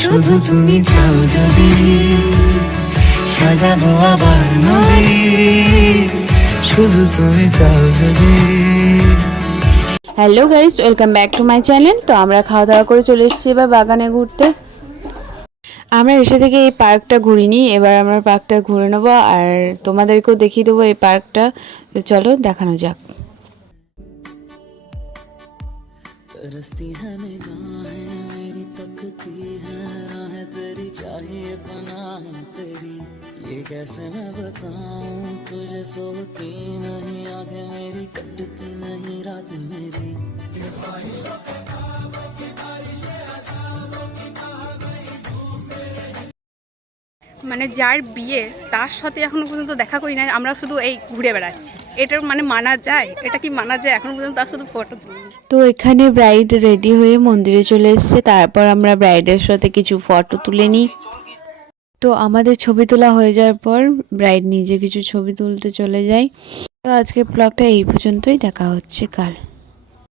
শুধু তুমি চাও যদি সাজাবো আবার নদী, শুধু তুমি চাও যদি। Hello guys, welcome back to my channel. তো আমরা খাওয়া দাওয়া করে চলে এসেছি এবার বাগানে ঘুরতে। আমরা এসে থেকে এই পার্কটা ঘুরিনি, এবার আমরা পার্কটা ঘুরে নেবো আর তোমাদেরকেও দেখিয়ে দেবো এই পার্কটা। তো চলো দেখানো যাক। तरसती है निगाहें मेरी, तकती है राहें तेरी, चाहिए पनाह तेरी, ये कैसे मैं बताऊं तुझे। सोती नहीं आंखें मेरी, कटती नहीं रात मेरी। মানে যার বিয়ে তার সাথে এখনো পর্যন্ত দেখা করি না, আমরা শুধু এই ঘুরে বেড়াচ্ছি। এটার মানে মানা যায়? এটা কি মানা যায়? এখনো পর্যন্ত তার শুধু ফটো তুলি। তো এখানে ব্রাইড রেডি হয়ে মন্দিরে চলে এসেছে, তারপর আমরা ব্রাইডের সাথে কিছু ফটো তুলে নিই। তো আমাদের ছবি তোলা হয়ে যাওয়ার পর ব্রাইড নিজে কিছু ছবি তুলতে চলে যায়। তো আজকে ব্লগটা এই পর্যন্তই, দেখা হচ্ছে কাল।